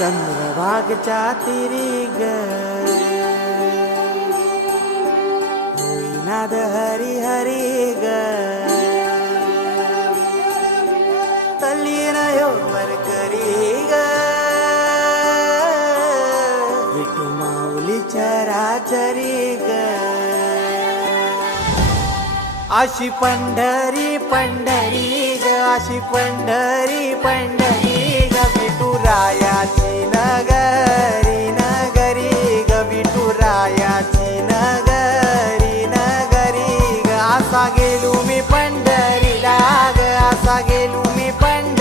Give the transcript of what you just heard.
चंद्रभागच्या तिरी ग होईनाद हरी हरी ग तल्लीन वर करी ग विठू माऊली चराचरी ग अशी पंढरी पंढरी ग अशी पंढरी पंढरी ग विठू रायाची नगरी नगरी ग विठू रायाची नगरी नगरी ग असा गेलो मी पंढरीला ग असा गेलो मी पंढरीला